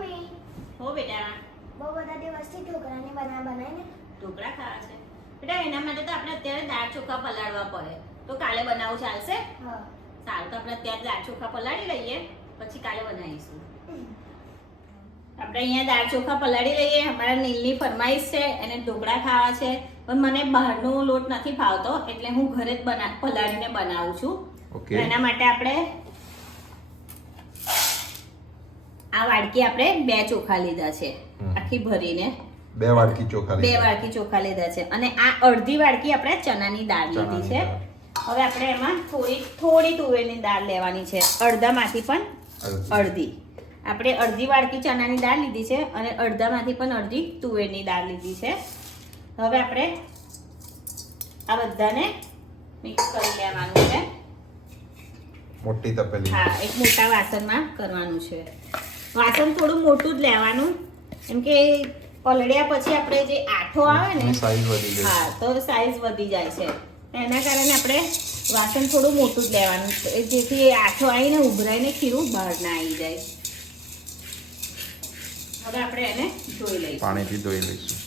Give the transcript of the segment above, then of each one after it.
Mummy હો બેટા બહુ બધા દિવસથી ઢોકળાની બનાવીને ઢોકળા ખાવા છે બેટા એના માટે તો આપણે અત્યારે દાળ ચોખા પલાળવા પડે તો કાલે બનાવું ચાલશે હા સારું તો આપણે અત્યારે દાળ ચોખા પલાળી લઈએ પછી કાલે બનાવીશું આપણે અહીંયા દાળ ચોખા પલાળી લઈએ અમારા નીલની ફરમાઈશ છે એને ઢોકળા ખાવા છે પણ મને બહારનો લોટ નથી ભાવતો એટલે હું ઘરે જ પલાળીને બનાવું છું ઓકે એના માટે આપણે આ વાડકી આપણે 2 ચોખા લીધા છે આખી ભરીને 2 વાડકી ચોખા 2 વાડકી ચોખા લીધા છે અને આ અડધી વાડકી આપણે ચણાની દાળ લીધી છે હવે આપણે એમાં થોડી તુવેરની દાળ લેવાની છે અડધામાંથી પણ અડધી આપણે અડધી વાડકી ચણાની દાળ લીધી છે અને અડધામાંથી પણ અડધી તુવેરની દાળ લીધી છે હવે આપણે આ બધાને મિક્સ કરી લેવાનું છે મોટી તપેલી હા એક મોટા વાસણમાં કરવાનું છે વાસણ થોડું મોટું જ લેવાનું કેમ કે પલળ્યા પછી આપણે જે આઠો આવે ને સાઈઝ વધી ગઈ હા તો સાઈઝ વધી જાય છે એના કારણે આપણે વાસણ થોડું મોટું જ લેવાનું જેથી આઠો આવીને ઉભરાઈને ખીરું બહાર ના આવી જાય હવે આપણે એને ધોઈ લઈશું પાણીથી ધોઈ લઈશું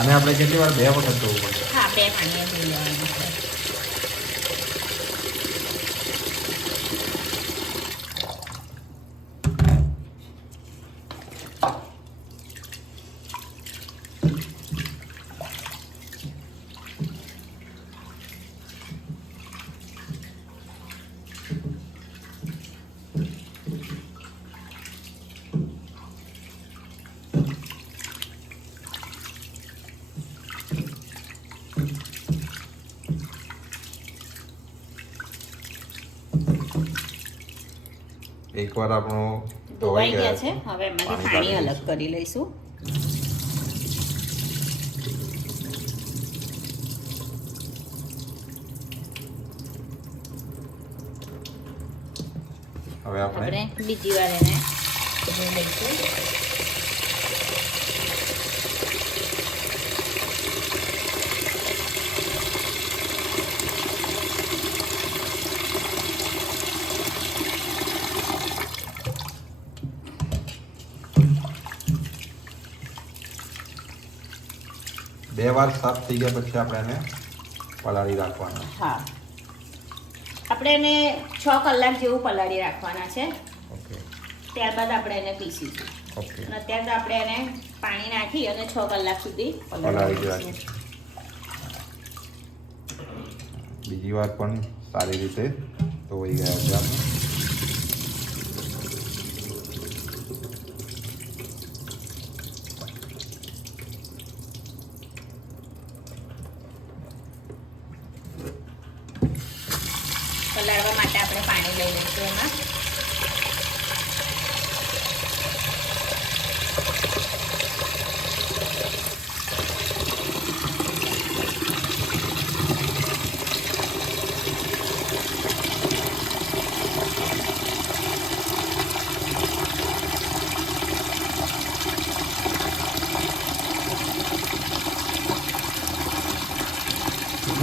અને આપણે કેટલી વાર 2 વખત ધોવું પડશે હા 2 પાણીએ ધોઈ લેવાનું છે એકવાર આપણો ધોવાઈ ગયા છે હવે એમાંથી પાણી અલગ કરી લઈશું હવે આપણે બીજી વાર એને ધોઈ લઈશું બે વાર સાફ થઈ ગયા પછી આપણે એને પલાળી રાખવાના હા આપણે એને 6 કલાક જેવું પલાળી રાખવાના છે ઓકે ત્યારબાદ આપણે એને પીસીશું ઓકે અને અત્યારે તો આપણે એને પાણી નાખી અને 6 કલાક સુધી પલાળી પલાળી રાખીશું બીજી વાર પણ સારી રીતે ધોઈ ગયા છે આપણે પલાળવા માટે આપણે પાણી લઈ લઈશું એમાં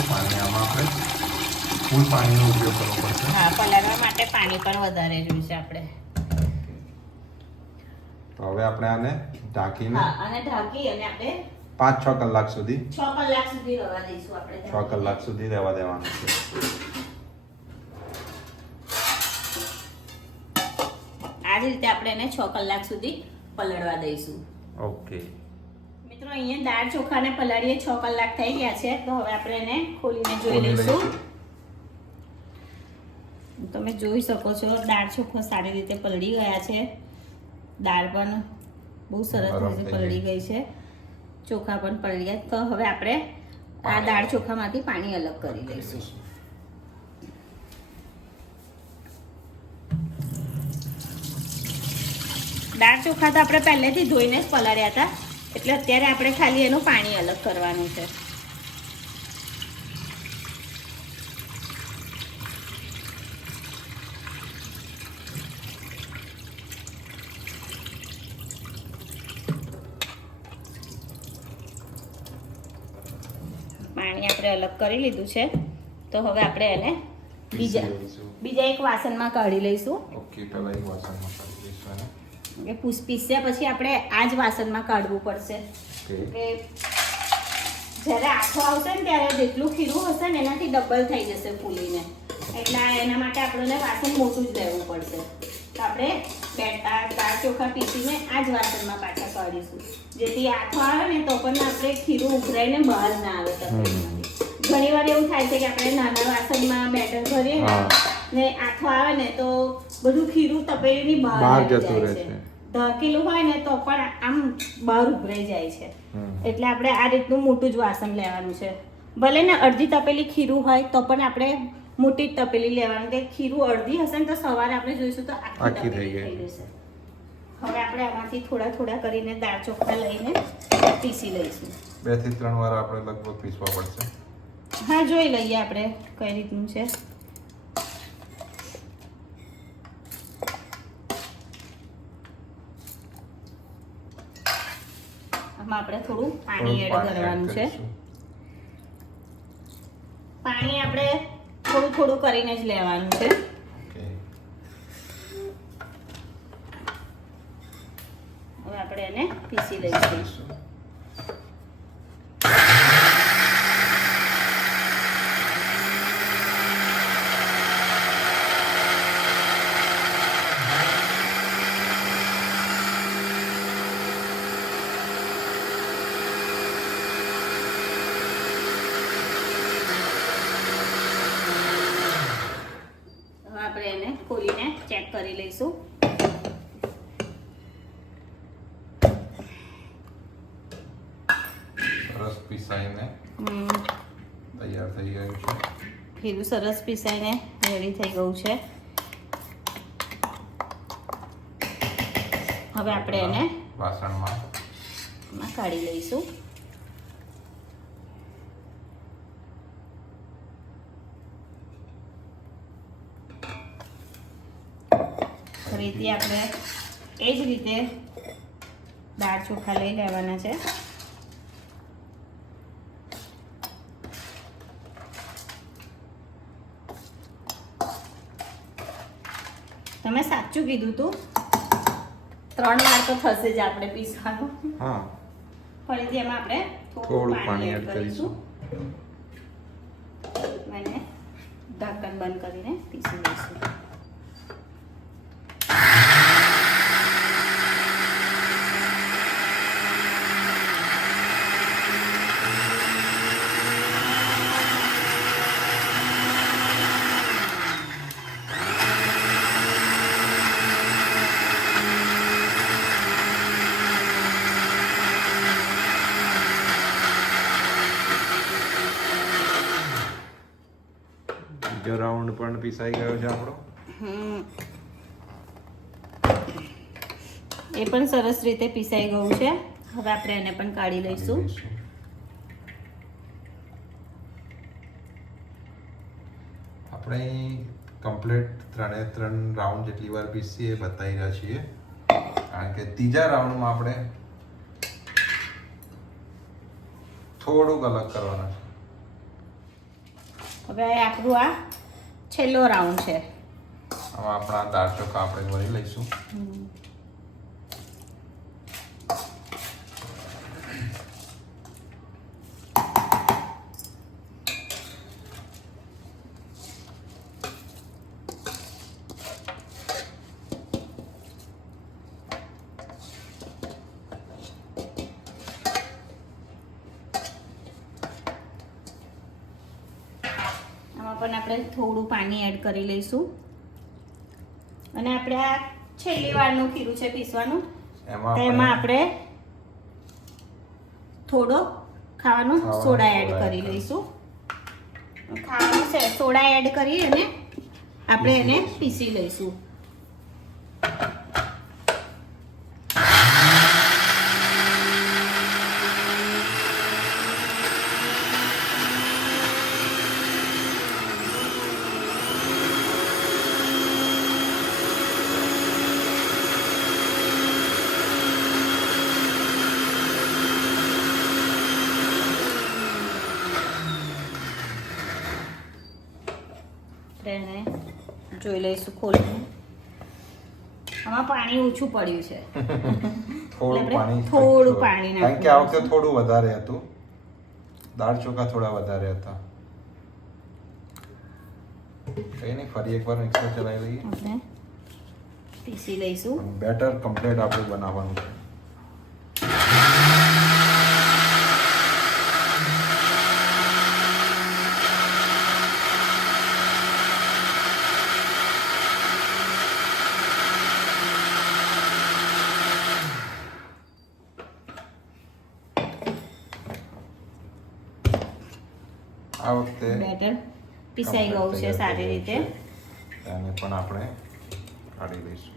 પાણી આમાં આપણે ફૂલ પાણીનો ઉપયોગ કરવો પડશે હા પલાળવા માટે પાણી પણ વધારે જોઈશે આપણે તો હવે આપણે આને ઢાંકીને હા અને ઢાંકી અને આપણે 5-6 કલાક સુધી 6 કલાક સુધી રવા દઈશું આપણે 6 કલાક સુધી રહેવા દેવાનું છે આ જ રીતે આપણે એને 6 કલાક સુધી પલળવા દઈશું ઓકે મિત્રો અહીંયા દાળ ચોખાને પલાળીએ 6 કલાક થઈ ગયા છે તો હવે આપણે એને ખોલીને જોઈ લઈશું તમે જોઈ શકો છો દાળ ચોખા સારી રીતે પલળી ગયા છે દાળ પણ બહુ સરસ રીતે પલળી ગઈ છે ચોખા પણ પલળી ગયા તો હવે આપણે આ દાળ ચોખામાંથી પાણી અલગ કરી લઈશું દાળ ચોખા તો આપણે પહેલેથી ધોઈને જ પલાળ્યા હતા એટલે અત્યારે આપણે ખાલી એનું પાણી અલગ કરવાનું છે પાણી આપણે અલગ કરી લીધું છે. તો હવે આપણે એને પીસી લઈશું. બીજા એક વાસણમાં કાઢી લઈશું. ઓકે, પહેલા એક વાસણમાં કાઢી દઈશું એને. એ પીસ્યા પછી આપણે આ જ વાસણમાં કાઢવું પડશે ઓકે. કે જ્યારે આથો આવશે ને ત્યારે જેટલું ખીરું હશે ને એનાથી ડબલ થઈ જશે ફૂલીને. એટલે એના માટે આપણને વાસણ મોટું જ લેવું પડશે. તો આપણે દાળ ચોખા પીસીને આ જ વાસણમાં પાછા કાઢીશું, જેથી આથો આવે ને તો પણ આપણે ખીરું ઉભરાઈને બહાર ના આવે તપેલીમાંથી. ઘણી વાર એવું થાય છે કે આપણે નાના વાસણમાં બેટર ભરીએ ને આથો આવે ને તો બધું ખીરું તપેલીની બહાર જતું રહે છે. ઢાંકેલું હોય ને તો પણ આમ બહાર ઉભરાઈ જાય છે. એટલે આપણે આ રીતનું મોટું જ વાસણ લેવાનું છે. ભલે ને અડધી તપેલી ખીરું હોય તો પણ આપણે મોટી જ તપેલી લેવાનું, કે ખીરું અડધી હશે ને તો સવારે આપણે જોઈશું તો આખી તપેલી થઈ જશે. હવે આપણે આમાંથી થોડા થોડા કરીને દાળ ચોખા લઈને પીસી લઈશું. 2 થી 3 વાર આપણે લગભગ પીસવા પડશે. હા, જોઈ લઈએ આપણે કઈ રીતનું છે. આમાં આપણે થોડું પાણી એડ કરવાનું છે. પાણી આપણે થોડું થોડું કરીને જ લેવાનું છે. હવે આપણે એને પીસી લઈશું. આપણે એને ખોલીને ચેક કરી લઈશું. સરસ પીસાઈને તૈયાર થઈ ગયું છે. ખીરું સરસ પીસાઈને રેડી થઈ ગયું છે. હવે આપણે એને વાસણમાં કાઢી લઈશું. ફરીથી આપણે એ જ રીતે દાળ ચોખા લઈ લેવાના છે. તમે સાચું કીધું તું, 3 વાર તો થશે જ આપણે પીસવાનું. હા, ફરીથી એમાં આપણે થોડું પાણી એડ કરીશું. અને ઢાંકણ બંધ કરીને પીસી લઈશું. બીજો રાઉન્ડ પણ પીસાઈ ગયો છે આપણો. એ પણ સરસ રીતે પીસાઈ ગયું છે. હવે આપણે એને પણ કાઢી લઈશું. આપણે કમ્પ્લીટ 3 રાઉન્ડ જેટલી વાર પીસીએ એ બતાવી રહ્યા છીએ, કારણ કે ત્રીજા રાઉન્ડમાં આપણે થોડુંક અલગ કરવાના છે. હવે આપણું આ છેલ્લો રાઉન્ડ છે. હવે આપણા દાળ ચોખા આપણે ભરી લઈશું. પણ આપણે થોડું પાણી એડ કરી લઈશું. અને આપણે આ છેલ્લી વારનું ખીરું છે પીસવાનું, એમાં આપણે થોડો ખાવાનો સોડા એડ કરી લઈશું. ખાવાનો સોડા એડ કરી અને આપણે એને પીસી લઈશું. આપણે એને જોઈ લઈશું ખોલીને. આમાં પાણી ઓછું પડ્યું છે. થોડું પાણી કારણ કે આ વખતે થોડું વધારે હતું, દાળ ચોખા થોડા વધારે હતા. કઈ નહીં, ફરી એકવાર મિક્સર ચલાવી લઈએ. આપણે પીસી લઈશું. બેટર કમ્પ્લીટ આપણે બનાવવાનું છે. આ વખતે બેટર પીસાઈ ગયું છે સારી રીતે. તેને પણ આપણે કાઢી લઈશું.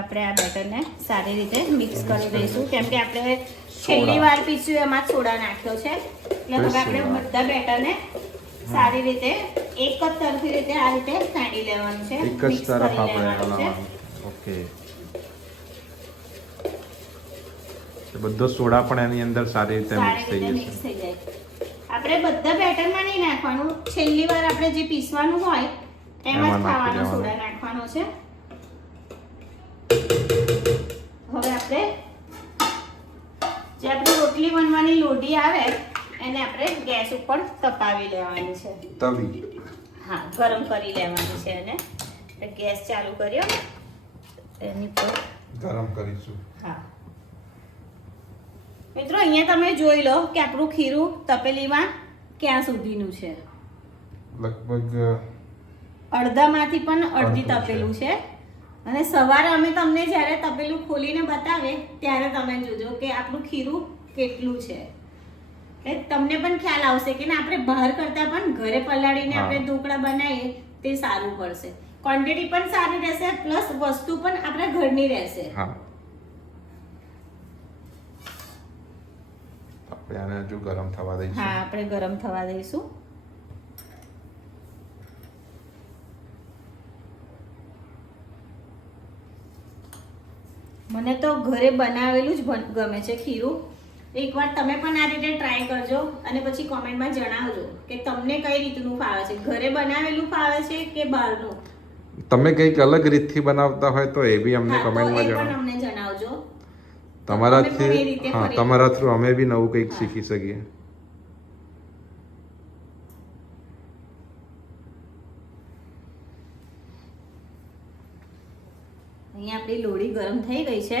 આપણે આ બેટરને સારી રીતે મિક્સ કરી દઈશું, કેમ કે આપણે છેલ્લી વાર પીસ્યું એમાં જ સોડા નાખ્યો છે. એટલે હવે આપણે બધા બેટરને સારી રીતે એક જ તરફી રીતે આ રીતે સાંડી લેવાનું છે. એક જ તરફ આપણે હલાવવાનું. ઓકે, બધો સોડા પણ એની અંદર સારી રીતે મિક્સ થઈ જશે. આપણે બધા બેટરમાં નહીં નાખવાનું, છેલ્લી વાર આપણે જે પીસવાનું હોય એમાં જ ખાવાનો સોડા નાખવાનો છે. હવે આપણે જે આપણી રોટલી બનવાની લોઢી આવે એને આપણે ગેસ ઉપર તપાવી લેવાની છે. તવી, હા, ગરમ કરી લેવાની છે. એને ગેસ ચાલુ કર્યો, એની પર ગરમ કરીશું. હા મિત્રો, અહીંયા તમે જોઈ લો કે આપણું ખીરું તપેલીમાં ક્યાં સુધીનું છે. લગભગ અડધામાંથી પણ અડધી તપેલું છે. અને સવારે અમે તમને જ્યારે તપેલું ખોલીને બતાવે ત્યારે તમે જોજો કે આપણું ખીરું કેટલું છે. એટલે તમને પણ ખ્યાલ આવશે કે આપણે બહાર કરતા પણ ઘરે પલાળીને આપણે ઢોકળા બનાવીએ તે સારું પડશે. ક્વોન્ટિટી પણ સારી રહેશે, પ્લસ વસ્તુ પણ આપણા ઘરની રહેશે. હા, આપણે આને હજુ ગરમ થવા દઈશું. હા, આપણે ગરમ થવા દઈશું. મને તો ઘરે બનાવેલું જ ગમે છે ખીરું. એકવાર તમે પણ આ રીતે ટ્રાય કરજો અને પછી કોમેન્ટમાં જણાવજો કે તમને કઈ રીતનું ફાવે છે, ઘરે બનાવેલું ફાવે છે કે બહારનું. તમે કંઈક અલગ રીતથી બનાવતા હોય તો એ બી અમને કમેન્ટમાં જણાવો. અમને જણાવજો. તમારાથી, હા, તમારા થ્રુ અમે બી નવું કંઈક શીખી શકીએ. અહીંયા આપણી લોઢી ગરમ થઈ ગઈ છે.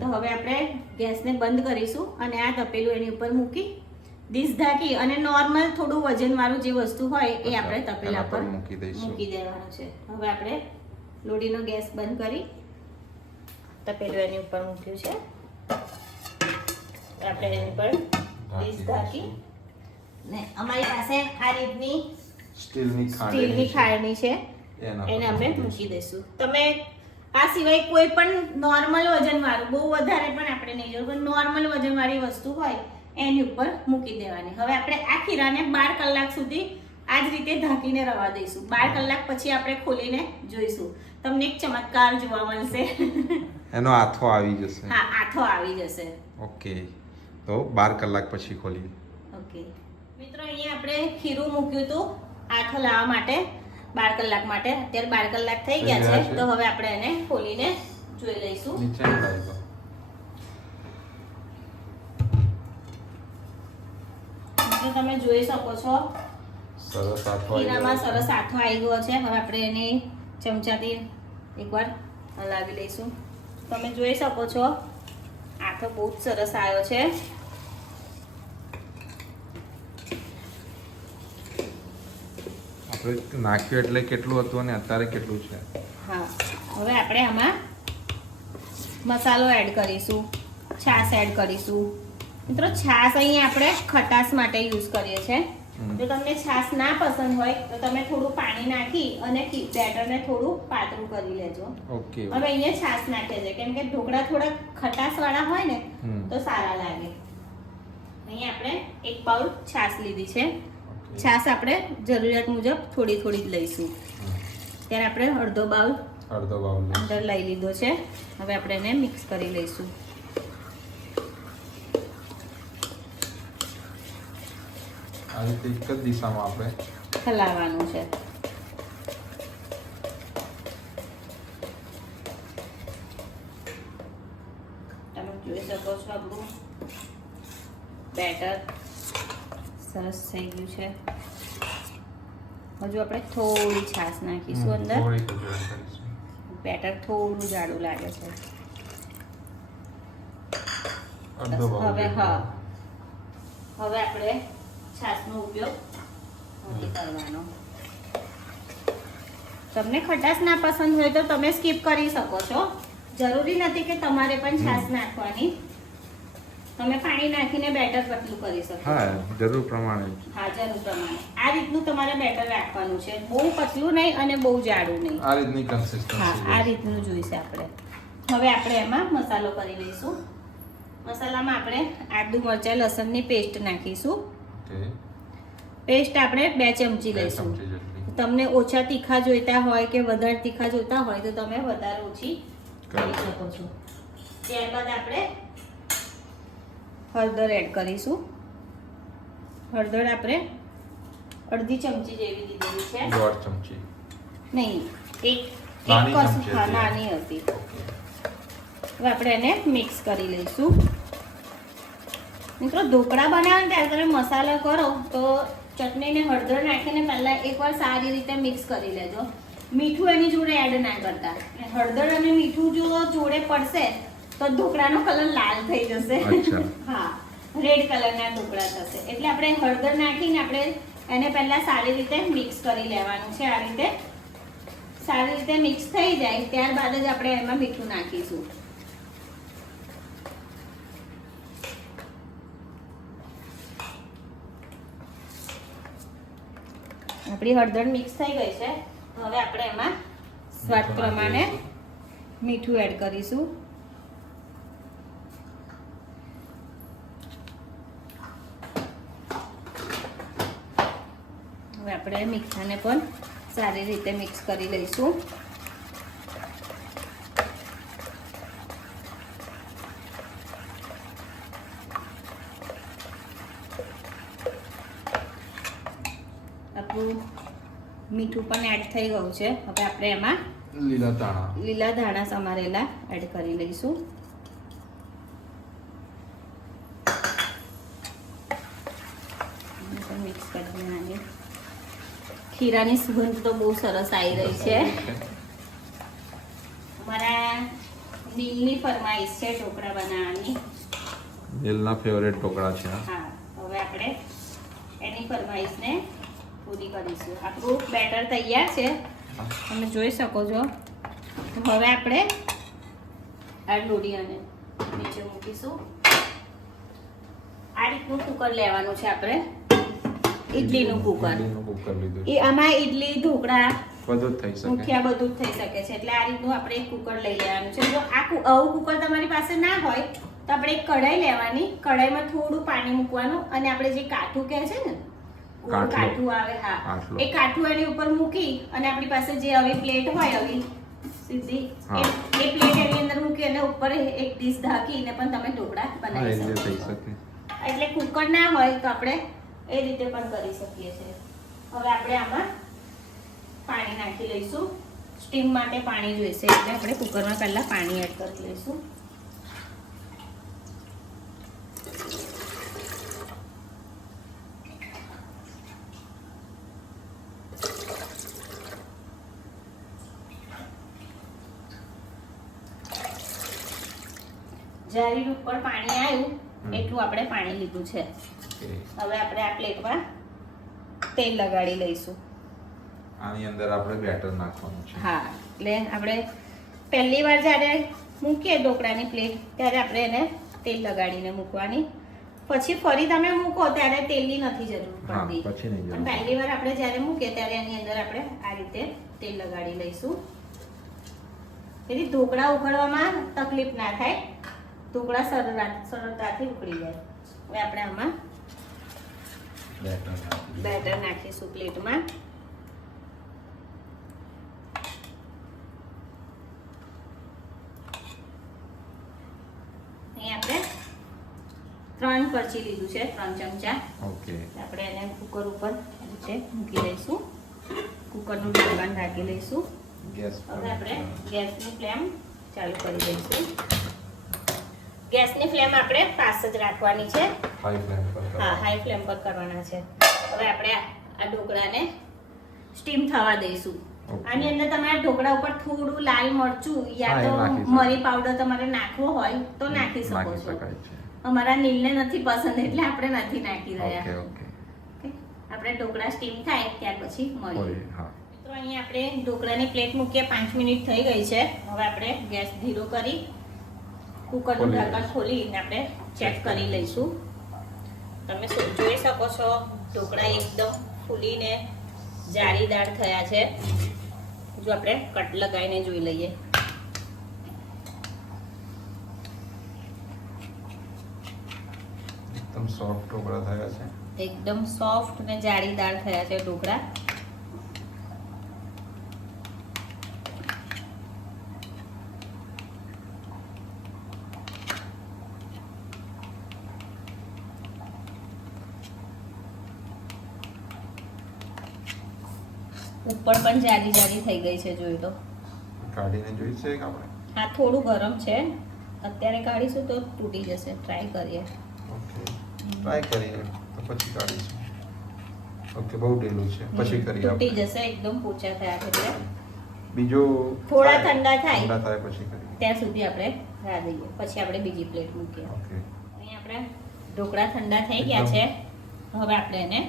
તો હવે આપણે ગેસને બંધ કરીશું અને આ તપેલું એની ઉપર મૂકી ડીશ ઢાંકી અને નોર્મલ થોડું વજન વાળું જે વસ્તુ હોય એ આપણે તપેલા પર મૂકી દેવાનું છે. હવે આપણે લોઢીનો ગેસ બંધ કરી તપેલું એની ઉપર મૂક્યું છે. આપણે એની પર ડીશ ઢાંકી ને અમારી પાસે આ રીતની સ્ટીલની ખાળણી છે, એને આપણે મૂકી દઈશું. તમે આ સિવાય કોઈ પણ નોર્મલ વજન વાળું, બહુ વધારે પણ આપણે નહીં જોયું, પણ નોર્મલ વજન વાળી વસ્તુ હોય એની ઉપર મૂકી દેવાની. હવે આપણે આ ખીરાને 12 કલાક સુધી આ જ રીતે ઢાંકીને રવા દઈશું. 12 કલાક પછી આપણે ખોલીને જોઈશું. તમને એક ચમત્કાર જોવા મળશે. એનો આથો આવી જશે. હા, આથો આવી જશે. ઓકે, તો 12 કલાક પછી ખોલીએ. ઓકે મિત્રો, અહીંયા આપણે ખીરું મૂક્યું હતું આથો લાવવા માટે 12 કલાક માટે. અત્યારે 12 કલાક થઈ ગયા છે, તો હવે આપણે એને ખોલીને જોઈ લઈશું. તમે જોઈ શકો છો ખીરામાં સરસ આથો આવી ગયો છે. હવે આપણે એને ચમચાથી એકવાર હલાવી લઈશું. તમે જોઈ શકો છો આથો બહુ જ સરસ આવ્યો છે. આપણે નાખ્યું એટલે કેટલું હતું અને અત્યારે કેટલું છે. હા, હવે આપણે આમાં મસાલો એડ કરીશું, છાશ એડ કરીશું. મિત્રો, છાશ અહીં આપણે ખટાશ માટે યુઝ કરીએ છીએ. જો તમને છાશ ના પસંદ હોય તો તમે થોડું પાણી નાખી અને બેટરને થોડું પાતળું કરી લેજો. ઓકે, હવે અહીંયા છાશ નાખીએ છે કેમ કે ઢોકળા થોડા ખટાશ વાળા હોય ને તો સારા લાગે. અહીંયા આપણે 1 બાઉલ છાશ લીધી છે. છાશ આપણે જરૂરિયાત મુજબ થોડી થોડી જ લઈશું. ત્યારે આપણે અડધો બાઉલ અડધો બાઉલ અંદર લઈ લીધો છે. હવે આપણે એને મિક્સ કરી લઈશું. આ રીતે એક જ દિશામાં આપણે હલાવવાનું છે. તમે જોઈ શકો છો આપણું બેટર સરસ થઈ ગયું છે. હજુ આપણે થોડી છાશ નાખીશું અંદર. થોડીક જ join કરીશું. બેટર થોડું જાડું લાગે છે. અડધો બાઉલ હવે જેટલું. હા, હવે આપણે છાશનો ઉપયોગ નથી કરવાનો. તમને ખટાશ ના પસંદ હોય તો તમે સ્કીપ કરી શકો છો. જરૂરી નથી કે તમારે પણ છાશ નાખવાની. તમે પાણી નાખીને બેટર પતલું કરી શકો. હા, જરૂર પ્રમાણે. હા, જરૂર પ્રમાણે આ રીતનું તમારે બેટર રાખવાનું છે. બહુ પતલું નહીં અને બહુ જાડું નહીં. આ રીતની હા, કન્સિસ્ટન્સી. આ રીતનું જોઈશે આપણે. હવે આપણે એમાં મસાલો કરી લઈશું. મસાલામાં આપણે આદુ મરચાં લસણની પેસ્ટ નાખીશું. ઓકે. પેસ્ટ આપણે 2 ચમચી 2 લઈશું. ચમચી જેટલી. તમને ઓછા તીખા જોઈતા હોય કે વધારે તીખા જોઈતા હોય તો તમે વધારે ઓછી કરી શકો છો. ત્યારબાદ આપણે હળદર એડ કરીશું. હળદર આપણે અડધી ચમચી જેવી લીધેલી છે. 1.5 ચમચી. નહીં, એક નાની કસ ચમચી હા, હતી. નાની હતી. ઓકે. હવે આપણે એને મિક્સ કરી લઈશું. મિત્રો, ઢોકળા બનાવો ને ત્યારે તમે મસાલા કરો તો ચટણી ને હળદર નાખીને પહેલા એકવાર સારી રીતે મિક્સ કરી લેજો. મીઠું એની જોડે એડ ના કરતા. હળદર અને મીઠું જો જોડે પડશે તો ઢોકળાનો કલર લાલ થઈ જશે. અચ્છા. હા, રેડ કલરના ઢોકળા થશે. એટલે આપણે હળદર નાખીને આપણે એને પહેલા સારી રીતે મિક્સ કરી લેવાનું છે. આ રીતે સારી રીતે મિક્સ થઈ જાય ત્યારબાદ જ આપણે એમાં મીઠું નાખીશું. આપણી હળદર મિક્સ થઈ ગઈ છે. હવે આપણે એમાં સ્વાદ પ્રમાણે મીઠું એડ કરીશું. હવે આપણે મીઠાને પણ સારી રીતે મિક્સ કરી લઈશું. આપણું મીઠું પણ એડ થઈ ગયું છે. હવે આપણે એમાં લીલા ધાણા સમારેલા એડ કરી લઈશું. મિક્સ કરી નાખીએ. ખીરાની સુગંધ તો બહુ સરસ આવી રહી છે. અમારા દિલની ફરમાઈશ છે ઢોકળા બનાવવાની. દિલના ફેવરેટ ઢોકળા છે. હા, હવે આપણે એની ફરમાઈશને પૂરી કરીશું. આપણું બેટર તૈયાર છે, તમે જોઈ શકો છો. હવે આપણે આ લોઢિયાને નીચે મૂકીશું. આ રીતનું કુકર લેવાનું છે આપણે. ઇડલીનું કુકર. લીધું. એ આમાં ઇડલી ઢોકળા બધું જ થઈ શકે. મુઠિયા બધું જ થઈ શકે છે. એટલે આ રીતનું આપણે એક કુકર લઈ લેવાનું છે. જો આવું કુકર તમારી પાસે ના હોય તો આપણે એક કઢાઈ લેવાની. કઢાઈમાં થોડું પાણી મૂકવાનું અને આપણે જે કાઠું કહે છે ને, કાઠું આવે, હા, એ કાઠું એની ઉપર મૂકી અને આપણી પાસે જે આવી પ્લેટ હોય આવી સીધી એ પ્લેટ એની અંદર મૂકી અને ઉપર એક ડીશ ઢાંકીને પણ તમે ઢોકળા બનાવી શકો છો. એટલે કુકર ના હોય તો આપણે એ રીતે પણ કરી શકીએ છીએ. હવે આપણે આમાં પાણી નાખી લઈશું. સ્ટીમ માટે પાણી જોઈશે એટલે આપણે કુકરમાં પહેલા પાણી એડ કરી લઈશું. જારી ઉપર પાણી આવ્યું એટલું આપણે પાણી લીધું છે. હવે આપણે આ પ્લેટમાં તેલ લગાડી લઈશું. આની અંદર આપણે બેટર નાખવાનું છે. હા, એટલે આપણે પહેલી વાર જ્યારે મૂકીએ ઢોકળાની પ્લેટ ત્યારે આપણે એને તેલ લગાડીને મૂકવાની. પછી ફરી તમે મૂકો ત્યારે તેલની નથી જરૂર પડતી. પછી નહીં પણ પહેલી વાર આપણે જ્યારે મૂકીએ ત્યારે એની અંદર આપણે આ રીતે તેલ લગાડી લઈશું. તેથી ઢોકળા ઉકળવામાં તકલીફ ના થાય. ઢોકળા સરળતાથી ઉકળી જાય. હવે આપણે આમાં બેટર નાખીશું પ્લેટમાં. 3 કરચી લીધું છે, 3 ચમચા. ઓકે. આપણે એને કુકર ઉપર રીતે મૂકી દઈશું. કુકરનું ઢાંકણ ઢાંકી લઈશું. ગેસ હવે આપણે ગેસની ફ્લેમ ચાલુ કરી દઈશું. ગેસની ફ્લેમ આપણે ફાસ્ટ જ રાખવાની છે. હાઈ ફ્લેમ પર. હા, હાઈ ફ્લેમ પર કરવાના છે. હવે આપણે આ ઢોકળાને સ્ટીમ થવા દઈશું. આની અંદર તમારે ઢોકળા ઉપર થોડું લાલ મરચું યા તો મરી પાવડર તમારે નાખવો હોય તો નાખી શકો છો. અમારા નીલને નથી પસંદ એટલે આપણે નથી નાખી રહ્યા. ઓકે. આપણે ઢોકળા સ્ટીમ થાય ત્યાર પછી મળીએ. તો અહીંયા આપણે ઢોકળાની પ્લેટ મૂકીએ. 5 મિનિટ થઈ ગઈ છે. હવે આપણે ગેસ ધીરો કરી કુકરનું ઢાંકણ ખોલીને આપણે ચેક કરી લઈશું. તમે જોઈ શકો છો ઢોકળા એકદમ ફૂલીને જાળીદાર થયા છે. જો આપણે કટ લગાવીને જોઈ લઈએ. એકદમ સોફ્ટ ઢોકળા થયા છે. એકદમ સોફ્ટ અને જાળીદાર થયા છે ઢોકળા. ઉપર પણ જાડી જાડી થઈ ગઈ છે, જોઈ લો. કાઢીને જોઈ છે કે આપણે? હા, થોડું ગરમ છે. અત્યારે કાઢીશું તો તૂટી જશે. ટ્રાય કરીએ. ઓકે, ટ્રાય કરીએ તો પછી કાઢીશું. ઓકે, બહુ ઢીલું છે, પછી કરીએ. તૂટી જશે. એકદમ પોચા થયા છે એટલે બીજું થોડા ઠંડા થાય પછી કરીએ. ત્યાં સુધી આપણે રાહ દઈએ. પછી આપણે બીજી પ્લેટ મૂકીએ. ઓકે. અહીં આપણે ઢોકળા ઠંડા થઈ ગયા છે. હવે આપણે એને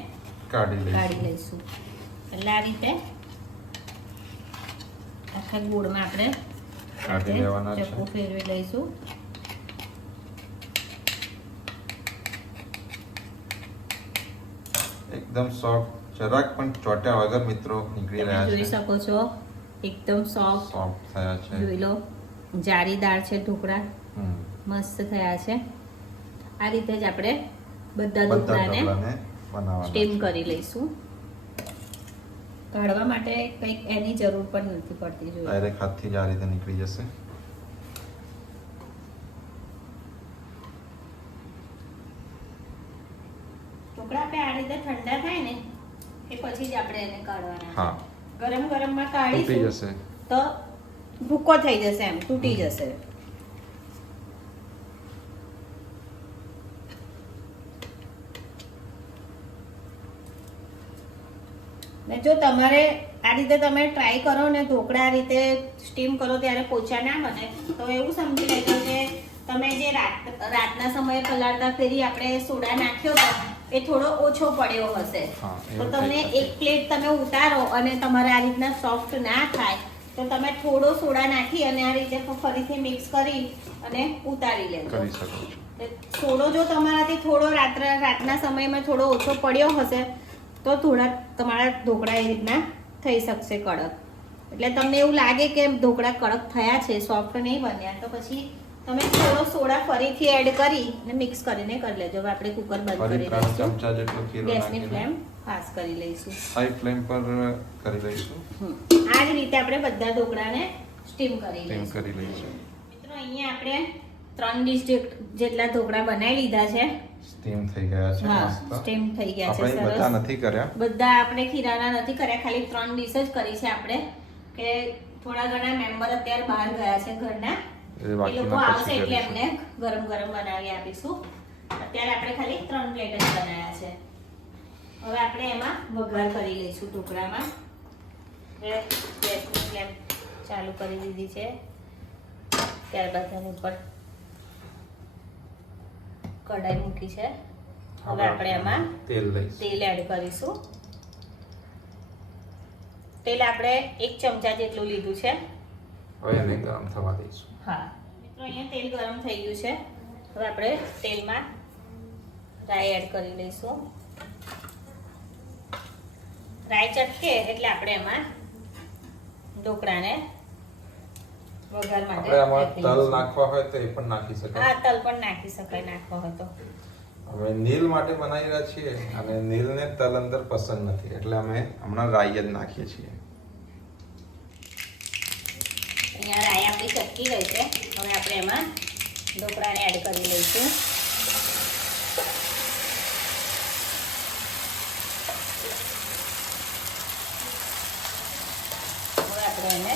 કાઢી લઈશું. એટલે આ રીતે આખા ગોળમાં આપણે કાઢી લેવાના છે. ચપ્પુ ફેરવી લઈશું. એકદમ સોફ્ટ, જરાક પણ ચોટ્યા વગર મિત્રો નીકળી રહ્યા છે. જોઈ શકો છો એકદમ સોફ્ટ થયા છે. જોઈ લો, જાળીદાર છે ઢોકળા. મસ્ત થયા છે. આ રીતે જ આપણે બધા ઢોકળાને સ્ટીમ કરી લઈશું. કાઢવા માટે કંઈક એની જરૂર પણ નથી પડતી. જોઈએ ડાયરેક્ટ હાથથી જ આ રીતે નીકળી જશે. ઢોકળા આપણે આ રીતે ઠંડા થાય ને એ પછી જ આપણે એને કાઢવાના. હા, ગરમ ગરમમાં તૂટી કાઢીશું જશે તો ભૂકો થઈ જશે, એમ તૂટી જશે. ને જો તમારે આ રીતે તમે ટ્રાય કરો ને ઢોકળા આ રીતે સ્ટીમ કરો ત્યારે પોચા ના બને તો એવું સમજી લેજો કે તમે જે રાતના સમયે પલાળતા ફેરી આપણે સોડા નાખ્યો હતો એ થોડો ઓછો પડ્યો હશે. તો તમને એક પ્લેટ તમે ઉતારો અને તમારે આ રીતના સોફ્ટ ના થાય તો તમે થોડો સોડા નાખી અને આ રીતે ફરીથી મિક્સ કરી અને ઉતારી લેજો. સોડો જો તમારાથી થોડો રાતના સમયમાં થોડો ઓછો પડ્યો હશે તો થોડા તમારા ઢોકળા એ રીતના થઈ શકશે કડક. એટલે તમને એવું લાગે કે ઢોકળા કડક થયા છે, સોફ્ટ નહીં બન્યા, તો પછી તમે થોડો સોડા ફરીથી એડ કરી અને મિક્સ કરીને કરી લેજો. હવે આપણે કુકર બંધ કરી દઈશું. ગેસની ફ્લેમ ફાસ્ટ કરી લઈશું. હાઈ ફ્લેમ પર કરી લઈશું. આ જ રીતે આપણે બધા ઢોકળાને સ્ટીમ કરી લઈશું. મિત્રો અહીંયા આપણે 3 ડીશ જેટલા ઢોકળા બનાવી લીધા છે. સ્ટીમ થઈ ગયા છે. હા, સ્ટીમ થઈ ગયા છે. આપણે બધા નથી કર્યા. બધા આપણે ખીરાના નથી કર્યા, ખાલી 3 ડીશ જ કરી છે આપણે. કે થોડા ઘણા મેમ્બર અત્યારે બહાર ગયા છે ઘરના, એ લોકો આવશે એટલે એમને ગરમ ગરમ બનાવી આપીશું. અત્યારે આપણે ખાલી 3 પ્લેટ જ બનાવ્યા છે. હવે આપણે એમાં વઘાર કરી લઈશું ઢોકળામાં. ગેસની ફ્લેમ ચાલુ કરી દીધી છે. ત્યારબાદ એની ઉપર કઢાઈ મૂકી છે. હવે આપણે એમાં તેલ એડ કરીશું. તેલ આપણે 1 ચમચા જેટલું લીધું છે. હવે એને ગરમ થવા દઈશું. હા મિત્રો, અહીંયા તેલ ગરમ થઈ ગયું છે. હવે આપણે તેલમાં રાઈ એડ કરી લઈશું. રાઈ ચટકે એટલે આપણે એમાં ઢોકળાને વઘાર માટે તલ નાખવા હોય તો એ પણ નાખી શકાય. હા, તલ પણ નાખી શકાય નાખવા હોય તો. અમે નીલ માટે બનાવી રહ્યા છીએ અને નીલને તલ અંદર પસંદ નથી એટલે અમે હમણાં રાઈ જ નાખીએ છીએ. અહીંયા રાઈ આપણી ચટકી ગઈ છે. હવે આપણે એમાં ઢોકળાને એડ કરી લઈશું. આપણે એને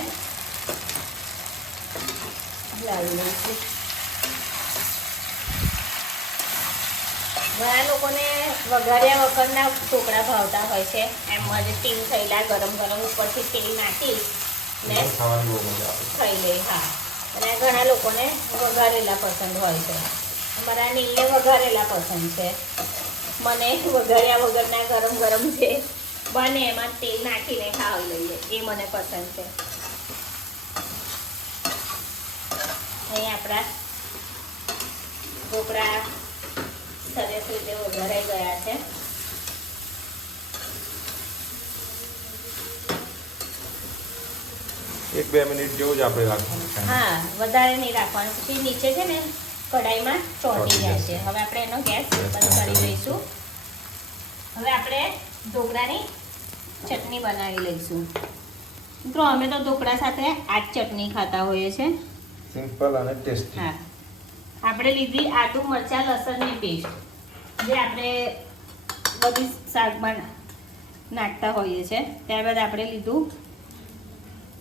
લાવી લઈશું. ઘણા લોકોને વઘાર્યા વગરના ઢોકળા ભાવતા હોય છે. એમ જ ટીમ થયેલા ગરમ ગરમ ઉપરથી તેલ નાખી ને ખાવાની બહુ મજા આવે. ખાઈ લે. હા, અને ઘણા લોકોને વઘારેલા પસંદ હોય છે. અમારા નીલને વઘારેલા પસંદ છે. મને વઘાર્યા વગરના ગરમ ગરમ છે બને એમાં તેલ નાખીને ખાવી લઈએ એ મને પસંદ છે. અહીં આપણા ઢોકળા સરસ રીતે વઘારાઈ ગયા છે. એક બે મિનિટ જેવું જ આપણે રાખવાનું છે. હા, વધારે નહીં રાખવાનું, પછી નીચે છે ને કઢાઈમાં ચોંટી જાય છે. હવે આપણે એનો ગેસ બંધ કરી દઈશું. હવે આપણે ઢોકળાની ચટણી બનાવી લઈશું. મિત્રો અમે તો ઢોકળા સાથે આ જ ચટણી ખાતા હોઈએ છીએ. સિમ્પલ અને ટેસ્ટી. હા, આપણે લીધી આદુ મરચાં લસણની પેસ્ટ, જે આપણે બધી શાકમાં નાખતા હોઈએ છીએ. ત્યારબાદ આપણે લીધું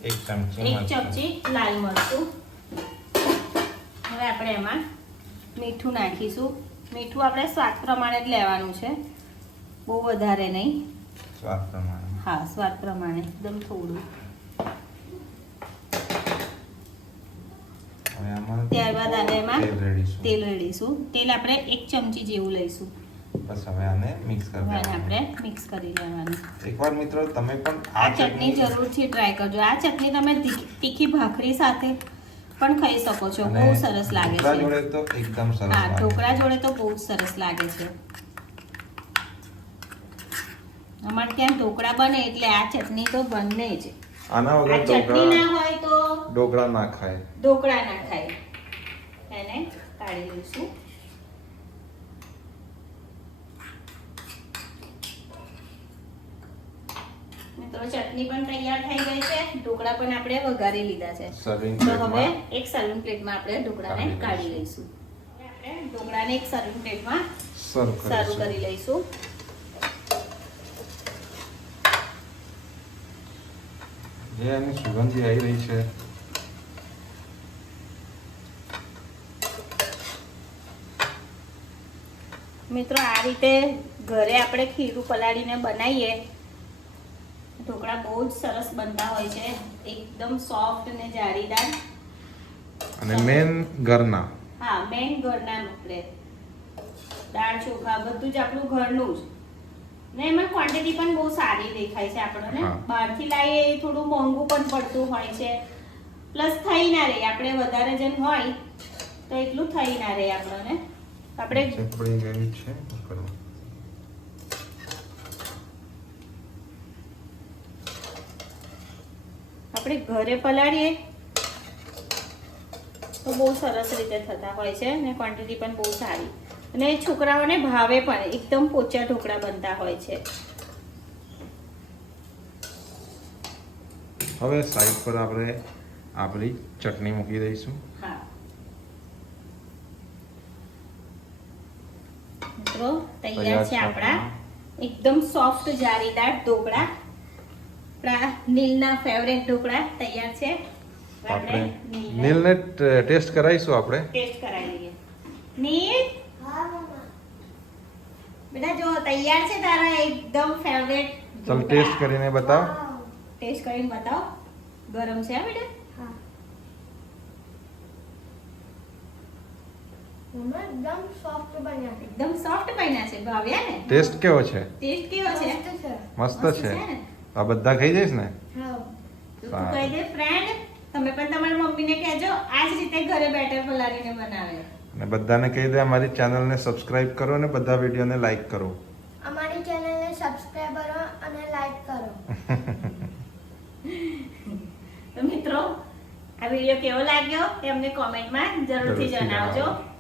1 ચમચી લાલ મરચું. હવે આપણે એમાં મીઠું નાખીશું. મીઠું આપણે સ્વાદ પ્રમાણે જ લેવાનું છે, બહુ વધારે નહીં. સ્વાદ પ્રમાણે. હા, સ્વાદ પ્રમાણે એકદમ થોડું. ત્યારબાદ આપણે એમાં તેલ રેડીશું. તેલ આપણે 1 ચમચી જેવું લઈશું. બસ હવે આને મિક્સ કરી હવે દેવાનું. આપણે મિક્સ કરી લેવાનું. એકવાર મિત્રો તમે પણ આ ચટણી જરૂરથી ટ્રાય કરજો. આ ચટણી તમે તીખી ભાખરી સાથે પણ ખાઈ શકો છો. બહુ સરસ લાગે ઢોકળા છે. જોડે તો એકદમ સરસ હા, લાગે. ઢોકળા જોડે તો બહુ સરસ લાગે છે. અમારે ત્યાં ઢોકળા બને એટલે આ ચટણી તો બને જ. આના આ વગર ચટણી ના હોય તો ઢોકળા ના ખાય. ઢોકળા ના ખાય. એને કાઢી લઈશું. મિત્રો ચટણી પણ તૈયાર થઈ ગઈ છે. ઢોકળા પણ આપણે વઘારી લીધા છે. સર્વિંગ તો હવે પ્લેટમાં એક સર્વિંગ પ્લેટમાં આપણે ઢોકળાને કાઢી લઈશું. આપણે ઢોકળાને એક સર્વિંગ પ્લેટમાં સર્વ સર્વ કરીશું. કરી લઈશું. જે એની સુગંધી આવી રહી છે. મિત્રો આ રીતે ઘરે આપણે ખીરું પલાળીને બનાવીએ ઢોકળા બહુ જ સરસ બનતા હોય છે. એકદમ સોફ્ટ અને જાળીદાર. અને મેન ઘરના. હા, મેન ઘરના આપણે દાળ ચોખા બધું જ આપણું ઘરનું જ. ને એમાં ક્વોન્ટિટી પણ બહુ સારી દેખાય છે આપણને. હા. બહારથી લાવીએ એ થોડું મોંઘું પણ પડતું હોય છે. પ્લસ થઈ ના રહે, આપણે વધારે જણ હોય તો એટલું થઈ ના રહે આપણને. આપણે પડી ગયું છે ઉપરમાં. આપણે ઘરે પલાળીએ તો બહુ સરસ રીતે થતા હોય છે અને ક્વોન્ટિટી પણ બહુ સારી. અને છોકરાઓને ભાવે પણ. એકદમ પોચા ઢોકળા બનતા હોય છે. હવે સાઈડ પર આપણે આપણી ચટણી મૂકી દઈશું. હા મિત્રો, તૈયાર છે આપણા એકદમ સોફ્ટ જાળીદાર ઢોકળા. આપણા નીલના ફેવરેટ ઢોકળા તૈયાર છે. આપણે નીલને ટેસ્ટ કરાવીશું. આપણે ટેસ્ટ કરાવી લઈએ. નીલ, હા મમ્મા. બેટા જો તૈયાર છે તારા એકદમ ફેવરેટ ચાલ ટેસ્ટ કરીને બતાવ. વાવ. ટેસ્ટ કરીને બતાવો. ગરમ છે હા બેટા? હા મમ્મા એકદમ સોફ્ટ બન્યા છે. એકદમ સોફ્ટ બન્યા છે. ભાવ્યા ને? ટેસ્ટ કેવો છે? ટેસ્ટ કેવો છે? મસ્ત છે. મસ્ત છે. ને? આ બધા ખાઈ જઈશ ને? હા. તો તું કહી દે ફ્રેન્ડ, તમે પણ તમારી મમ્મીને કહેજો આ જ રીતે ઘરે બેટર પલાળીને બનાવે. અને બધાને કહી દે અમારી ચેનલને સબસ્ક્રાઇબ કરો અને બધા વિડીયોને લાઈક કરો. અમારી ચેનલને સબસ્ક્રાઇબ કરો અને લાઈક કરો. તો મિત્રો, આ વિડીયો કેવો લાગ્યો એ અમને કોમેન્ટમાં જરૂરથી જરૂરથી જણાવજો. જણાવો.